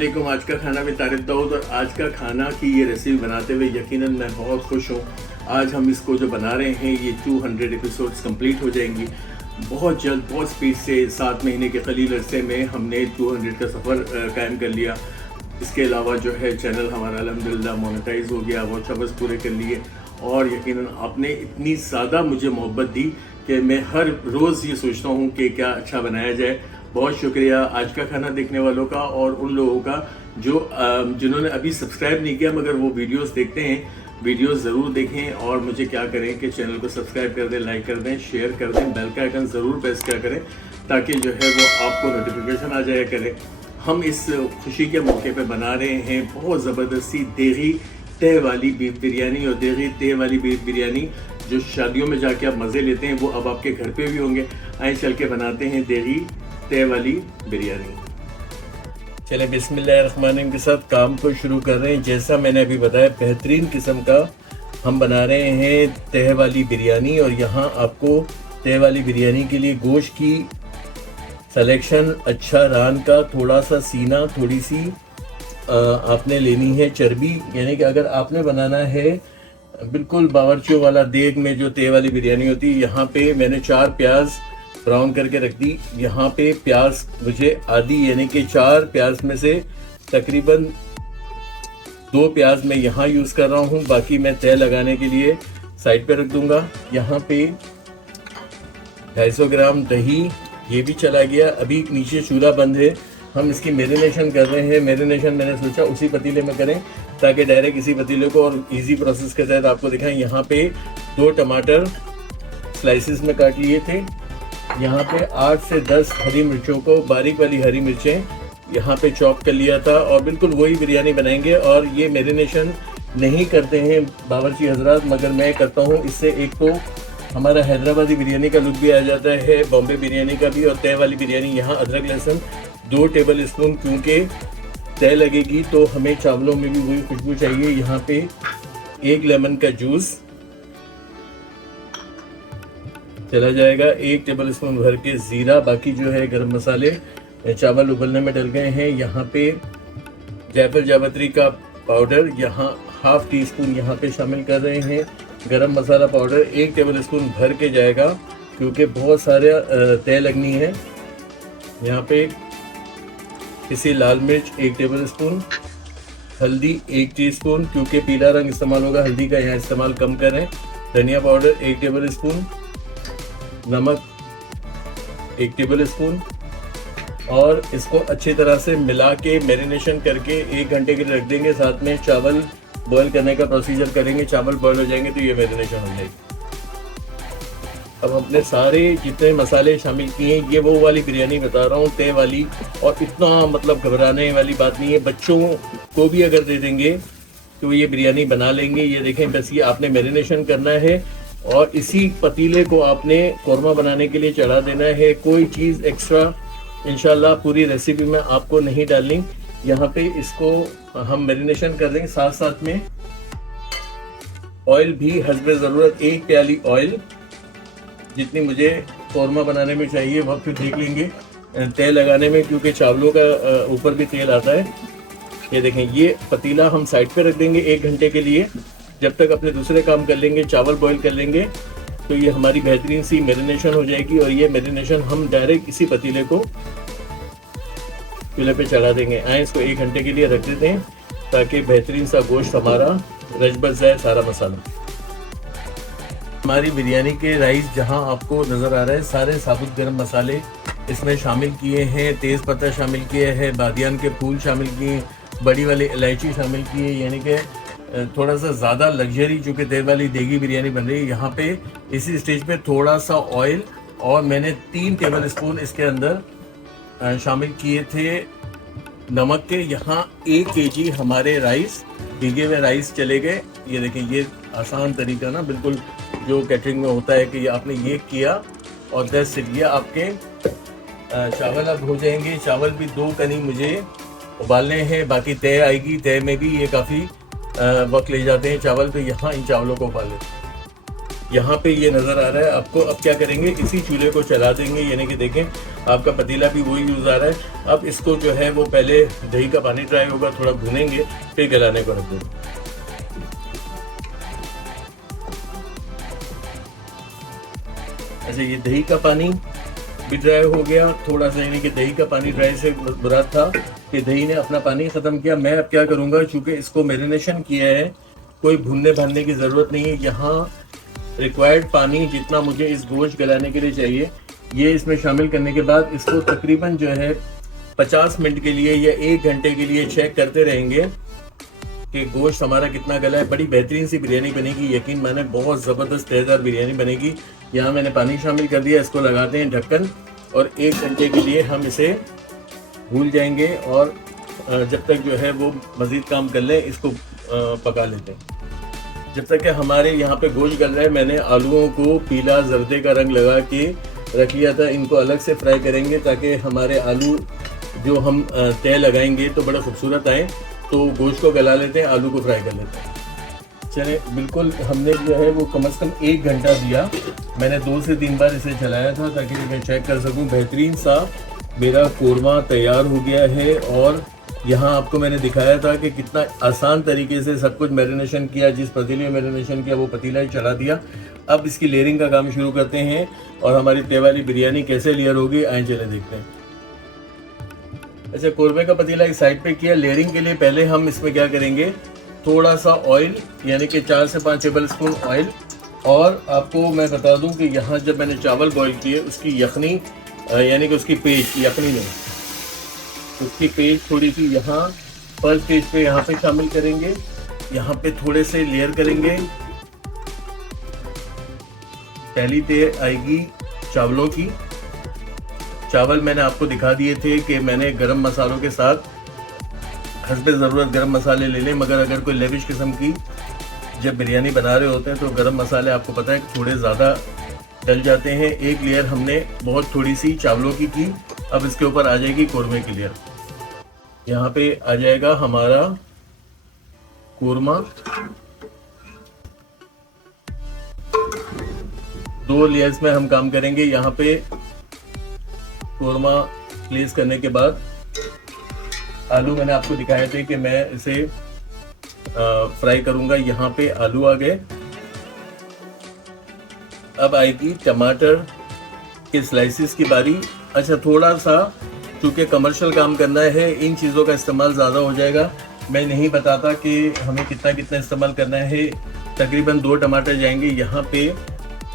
अस्सलामुअलैकुम। आज का खाना में तारिक दाऊद और आज का खाना की ये रेसिपी बनाते हुए यकीनन मैं बहुत खुश हूँ। आज हम इसको जो बना रहे हैं ये 200 एपिसोड्स कंप्लीट हो जाएंगी बहुत जल्द, बहुत स्पीड से। 7 महीने के कलील अरसे में हमने 200 का सफ़र कायम कर लिया। इसके अलावा जो है चैनल हमारा अल्हम्दुलिल्लाह मोनेटाइज हो गया, वॉच आवर्स पूरे कर लिए और यकीनन आपने इतनी ज़्यादा मुझे मोहब्बत दी कि मैं हर रोज़ ये सोचता हूँ कि क्या अच्छा बनाया जाए। बहुत शुक्रिया आज का खाना देखने वालों का और उन लोगों का जो जिन्होंने अभी सब्सक्राइब नहीं किया मगर वो वीडियोस देखते हैं। वीडियोस ज़रूर देखें और मुझे क्या करें कि चैनल को सब्सक्राइब कर दें, लाइक कर दें, शेयर कर दें, बेल का आइकन ज़रूर प्रेस किया करें ताकि जो है वो आपको नोटिफिकेशन आ जाया करे। हम इस खुशी के मौके पे बना रहे हैं बहुत ज़बरदस्ती देगी तह वाली बीफ बिरयानी और देगी तह वाली बीफ बिरयानी जो शादियों में जाके आप मज़े लेते हैं वो अब आपके घर पे भी होंगे। आए चल के बनाते हैं देगी तह वाली बिरयानी। चले बिस्मिल्लाहिर्रहमानिर्रहीम के साथ काम को शुरू कर रहे हैं। जैसा मैंने अभी बताया बेहतरीन किस्म का हम बना रहे हैं तह वाली बिरयानी और यहाँ आपको तह वाली बिरयानी के लिए गोश्त की सिलेक्शन अच्छा रान का, थोड़ा सा सीना, थोड़ी सी आपने लेनी है चर्बी। यानी कि अगर आपने बनाना है बिल्कुल बावर्चियों वाला देग में जो तह वाली बिरयानी होती है, यहाँ पे मैंने 4 प्याज ब्राउन करके रख दी। यहाँ पे प्याज मुझे आधी यानी कि 4 प्याज में से तकरीबन 2 प्याज मैं यहाँ यूज़ कर रहा हूँ, बाकी मैं तह लगाने के लिए साइड पे रख दूंगा। यहाँ पे 250 ग्राम दही ये भी चला गया। अभी नीचे चूल्हा बंद है, हम इसकी मैरिनेशन कर रहे हैं। मैरिनेशन मैंने सोचा उसी पतीले में करें ताकि डायरेक्ट इसी पतीले को और इजी प्रोसेस के तहत आपको दिखाएं। यहाँ पे 2 टमाटर स्लाइसिस में काट लिए थे। यहाँ पे 8 से 10 हरी मिर्चों को, बारीक वाली हरी मिर्चें यहाँ पे चॉप कर लिया था और बिल्कुल वही बिरयानी बनाएंगे। और ये मैरिनेशन नहीं करते हैं बावर्ची हजरात मगर मैं करता हूँ, इससे एक तो हमारा हैदराबादी बिरयानी का लुक भी आ जाता है, बॉम्बे बिरयानी का भी। और तह वाली बिरयानी यहाँ अदरक लहसुन 2 टेबल स्पून, क्योंकि तह लगेगी तो हमें चावलों में भी वही खुशबू चाहिए। यहाँ पे 1 लेमन का जूस चला जाएगा, 1 टेबल स्पून भर के ज़ीरा, बाकी जो है गरम मसाले। चावल उबलने में डल गए हैं। यहाँ पे जायफल जावित्री का पाउडर यहाँ ½ टी स्पून यहाँ पे शामिल कर रहे हैं। गरम मसाला पाउडर 1 टेबल स्पून भर के जाएगा क्योंकि बहुत सारे तह लगनी है। यहाँ पे इसी लाल मिर्च 1 टेबल स्पून, हल्दी 1 टीस्पून क्योंकि पीला रंग इस्तेमाल होगा, हल्दी का यहाँ इस्तेमाल कम करें। धनिया पाउडर 1 टेबल स्पून, नमक 1 टेबल स्पून और इसको अच्छी तरह से मिला के मैरिनेशन करके 1 घंटे के लिए रख देंगे। साथ में चावल बॉईल करने का प्रोसीजर करेंगे। चावल बॉईल हो जाएंगे तो ये मैरिनेशन हो जाएगी। अब अपने सारे जितने मसाले शामिल किए हैं, ये वो वाली बिरयानी बता रहा हूँ तह वाली, और इतना मतलब घबराने वाली बात नहीं है। बच्चों को भी अगर दे देंगे तो ये बिरयानी बना लेंगे। ये देखें, बस ये आपने मैरिनेशन करना है और इसी पतीले को आपने कौरमा बनाने के लिए चढ़ा देना है। कोई चीज़ एक्स्ट्रा इंशाल्लाह पूरी रेसिपी में आपको नहीं डालनी। यहाँ पे इसको हम मैरिनेशन कर देंगे। साथ साथ में ऑयल भी हस्बे ज़रूरत, 1 प्याली ऑयल जितनी मुझे कौरमा बनाने में चाहिए वह फिर देख लेंगे तेल लगाने में, क्योंकि चावलों का ऊपर भी तेल आता है। ये देखें, ये पतीला हम साइड पे रख देंगे 1 घंटे के लिए, जब तक अपने दूसरे काम कर लेंगे, चावल बॉईल कर लेंगे। तो ये हमारी बेहतरीन सी मैरिनेशन हो जाएगी और ये मैरिनेशन हम डायरेक्ट इसी पतीले को चूल्हे पे चढ़ा देंगे। आए इसको 1 घंटे के लिए रख देते हैं ताकि बेहतरीन सा गोश्त हमारा रच बच जाए, सारा मसाला। हमारी बिरयानी के राइस जहां आपको नज़र आ रहा है, सारे साबुत गरम मसाले इसमें शामिल किए हैं। तेज़ पत्ता शामिल किए हैं, बादियान के फूल शामिल किए, बड़ी वाली इलायची शामिल की है। यानी कि थोड़ा सा ज़्यादा लग्जरी चूँकि तह वाली देगी बिरयानी बन रही है। यहाँ पे इसी स्टेज पे थोड़ा सा ऑयल और मैंने 3 टेबल स्पून इसके अंदर शामिल किए थे नमक के। यहाँ 1 केजी हमारे राइस, भीगे हुए राइस चले गए। ये देखें, ये आसान तरीका ना बिल्कुल जो कैटरिंग में होता है कि आपने ये किया और 10 सीट आपके चावल अब हो जाएंगे। चावल भी 2 कनी मुझे उबालने हैं, बाकी तह आएगी। तह में भी ये काफ़ी वक्त ले जाते हैं चावल, तो यहाँ इन चावलों को उबाल लेते हैं। यहाँ पे ये नज़र आ रहा है आपको। अब क्या करेंगे, इसी चूल्हे को चला देंगे, यानी कि देखें आपका पतीला भी वही यूज़ आ रहा है। अब इसको जो है वो पहले दही का पानी ड्राई होगा, थोड़ा भूनेंगे, फिर गलाने को रख देंगे। अच्छा, ये दही का पानी भी ड्राई हो गया थोड़ा सा, यानी कि दही का पानी ड्राई से मुराद था कि दही ने अपना पानी ख़त्म किया। मैं अब क्या करूँगा, चूँकि इसको मैरिनेशन किया है, कोई भूनने भानने की ज़रूरत नहीं है। यहाँ रिक्वायर्ड पानी जितना मुझे इस गोश्त गलाने के लिए चाहिए, ये इसमें शामिल करने के बाद इसको तकरीबन जो है 50 मिनट के लिए या 1 घंटे के लिए चेक करते रहेंगे कि गोश्त हमारा कितना गला है। बड़ी बेहतरीन सी बिरयानी बनेगी, यकीन माने बहुत ज़बरदस्त तेज़दार बिरयानी बनेगी। यहाँ मैंने पानी शामिल कर दिया, इसको लगाते हैं ढक्कन और 1 घंटे के लिए हम इसे भूल जाएंगे और जब तक जो है वो मज़ीद काम कर लें, इसको पका लेते हैं। जब तक कि हमारे यहाँ पे गोश्त गल रहा है, मैंने आलूओं को पीला जर्दे का रंग लगा के रख लिया था। इनको अलग से फ्राई करेंगे ताकि हमारे आलू जो हम तय लगाएंगे तो बड़ा खूबसूरत आए। तो गोश्त को गला लेते हैं, आलू को फ्राई कर लेते हैं। चले, बिल्कुल हमने जो है वो कम से कम 1 घंटा दिया। मैंने 2 से 3 बार इसे चलाया था ताकि मैं चेक कर सकूं। बेहतरीन सा मेरा कोरमा तैयार हो गया है और यहाँ आपको मैंने दिखाया था कि कितना आसान तरीके से सब कुछ मैरिनेशन किया। जिस पतीले में मैरिनेशन किया वो पतीला ही चढ़ा दिया। अब इसकी लेयरिंग का काम शुरू करते हैं और हमारी तय वाली बिरयानी कैसे लेयर होगी, आए चले देखते हैं। अच्छा, कोरमे का पतीला एक साइड पे किया। लेयरिंग के लिए पहले हम इसमें क्या करेंगे, थोड़ा सा ऑयल, यानी कि 4 से 5 टेबल स्पून ऑयल। और आपको मैं बता दूं कि यहाँ जब मैंने चावल बॉईल किए, उसकी यखनी यानी कि उसकी पेस्ट, यखनी नहीं, उसकी पेस्ट थोड़ी सी यहाँ फर्स्ट स्टेज पे यहाँ पे शामिल करेंगे। यहाँ पे थोड़े से लेयर करेंगे। पहली लेयर आएगी चावलों की। चावल मैंने आपको दिखा दिए थे कि मैंने गरम मसालों के साथ हस्बे ज़रूरत गरम मसाले ले लें, मगर अगर कोई लेविश किस्म की जब बिरयानी बना रहे होते हैं तो गरम मसाले आपको पता है थोड़े ज़्यादा डल जाते हैं। एक लेयर हमने बहुत थोड़ी सी चावलों की। अब इसके ऊपर आ जाएगी कोरमे की लेयर। यहाँ पे आ जाएगा हमारा कोरमा। 2 लेयर्स में हम काम करेंगे। यहाँ पे कोरमा प्लेस करने के बाद आलू मैंने आपको दिखाए थे कि मैं इसे फ्राई करूंगा। यहाँ पे आलू आ गए। अब आएगी टमाटर के स्लाइसिस की बारी। अच्छा, थोड़ा सा चूँकि कमर्शियल काम करना है, इन चीज़ों का इस्तेमाल ज़्यादा हो जाएगा। मैं नहीं बताता कि हमें कितना कितना इस्तेमाल करना है। तकरीबन 2 टमाटर जाएंगे। यहाँ पे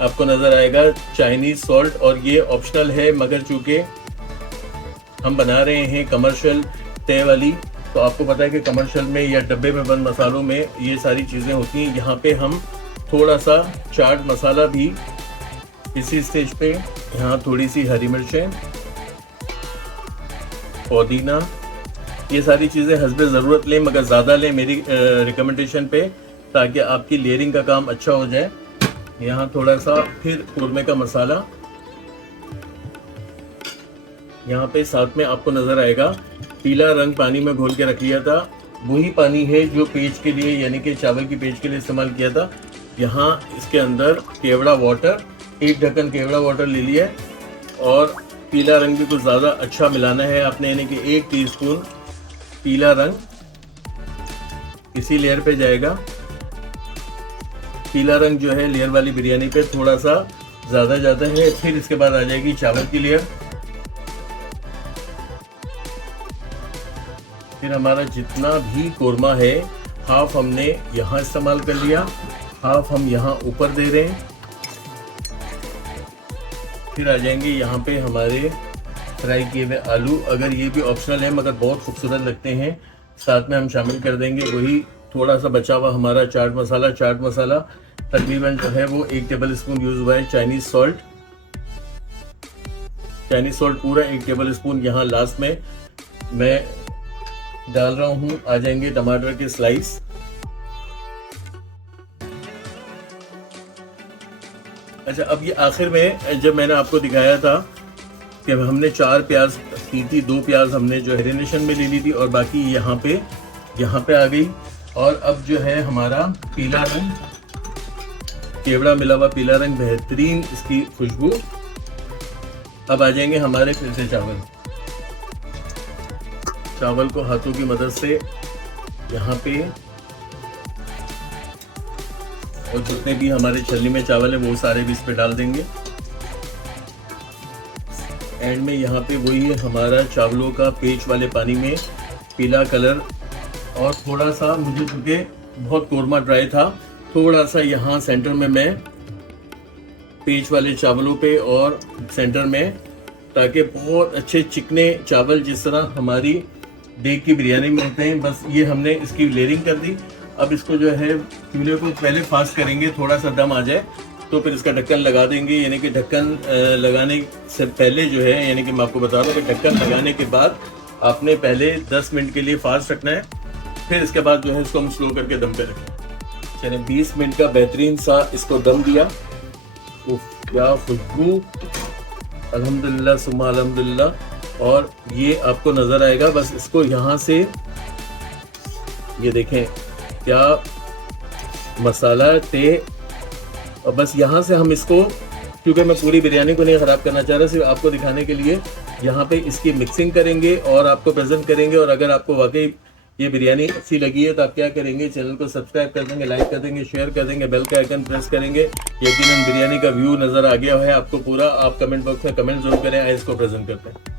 आपको नज़र आएगा चाइनीज़ सॉल्ट, और ये ऑप्शनल है, मगर चूँकि हम बना रहे हैं कमर्शियल तय वाली, तो आपको पता है कि कमर्शियल में या डब्बे में बंद मसालों में ये सारी चीज़ें होती हैं। यहाँ पे हम थोड़ा सा चाट मसाला भी इसी स्टेज पे, यहाँ थोड़ी सी हरी मिर्चें, पुदीना, ये सारी चीज़ें हस्बे ज़रूरत लें, मगर ज़्यादा लें मेरी रिकमेंडेशन पे, ताकि आपकी लेयरिंग का काम अच्छा हो जाए। यहाँ थोड़ा सा फिर कोरमे का मसाला। यहाँ पे साथ में आपको नज़र आएगा पीला रंग पानी में घोल के रख लिया था। वही पानी है जो पेज के लिए, यानी कि चावल की पेज के लिए इस्तेमाल किया था। यहाँ इसके अंदर केवड़ा वाटर, 1 ढक्कन केवड़ा वाटर ले लिया, और पीला रंग भी कुछ ज़्यादा अच्छा मिलाना है आपने, यानी कि 1 टीस्पून पीला रंग इसी लेयर पे जाएगा। पीला रंग जो है लेयर वाली बिरयानी पे थोड़ा सा ज़्यादा जाता है। फिर इसके बाद आ जाएगी चावल की लेयर। फिर हमारा जितना भी कोरमा है, हाफ हमने यहाँ इस्तेमाल कर लिया, हाफ हम यहाँ ऊपर दे रहे हैं। फिर आ जाएंगे यहाँ पे हमारे फ्राई किए हुए आलू। अगर ये भी ऑप्शनल है मगर बहुत खूबसूरत लगते हैं, साथ में हम शामिल कर देंगे वही थोड़ा सा बचा हुआ हमारा चाट मसाला। चाट मसाला तकरीबन जो है वो 1 टेबल स्पून यूज़ हुआ है। चाइनीज़ सॉल्ट पूरा 1 टेबल स्पून यहाँ लास्ट में मैं डाल रहा हूँ। आ जाएंगे टमाटर के स्लाइस। अच्छा, अब ये आखिर में जब मैंने आपको दिखाया था कि हमने 4 प्याज की थी, 2 प्याज हमने जो मैरिनेशन में ले ली थी, और बाकी यहाँ पे आ गई। और अब जो है हमारा पीला रंग केवड़ा मिला हुआ पीला रंग, बेहतरीन इसकी खुशबू। अब आ जाएंगे हमारे फिर से चावल। चावल को हाथों की मदद से यहाँ पे, और जितने भी हमारे छलनी में चावल है वो सारे भी इस पे डाल देंगे। एंड में यहाँ पे वही है हमारा चावलों का पेच वाले पानी में पीला कलर, और थोड़ा सा मुझे चूँकि बहुत कोरमा ड्राई था, थोड़ा सा यहाँ सेंटर में मैं पेच वाले चावलों पे और सेंटर में, ताकि बहुत अच्छे चिकने चावल जिस तरह हमारी देग की बिरयानी में होते हैं, बस ये हमने इसकी लेयरिंग कर दी। अब इसको जो है चूल्हे को पहले फास्ट करेंगे, थोड़ा सा दम आ जाए तो फिर इसका ढक्कन लगा देंगे। यानी कि ढक्कन लगाने से पहले जो है, यानी कि मैं आपको बता दूं कि ढक्कन लगाने के बाद आपने पहले 10 मिनट के लिए फास्ट रखना है, फिर इसके बाद जो है इसको हम स्लो करके दम पे रखें। चलिए 20 मिनट का बेहतरीन सा इसको दम दिया। क्या खुशबू, अल्हम्दुलिल्लाह सुम्मा अल्हम्दुलिल्लाह। और ये आपको नज़र आएगा, बस इसको यहाँ से ये देखें क्या मसाला टे, और बस यहाँ से हम इसको, क्योंकि मैं पूरी बिरयानी को नहीं ख़राब करना चाह रहा, सिर्फ आपको दिखाने के लिए यहाँ पे इसकी मिक्सिंग करेंगे और आपको प्रेजेंट करेंगे। और अगर आपको वाकई ये बिरयानी अच्छी लगी है तो आप क्या करेंगे, चैनल को सब्सक्राइब कर देंगे, लाइक कर देंगे, शेयर कर देंगे, बेल का आइकन प्रेस करेंगे। यकीनन बिरयानी का व्यू नज़र आ गया है आपको पूरा। आप कमेंट बॉक्स में कमेंट जरूर करें, आइए इसको प्रेजेंट करते हैं।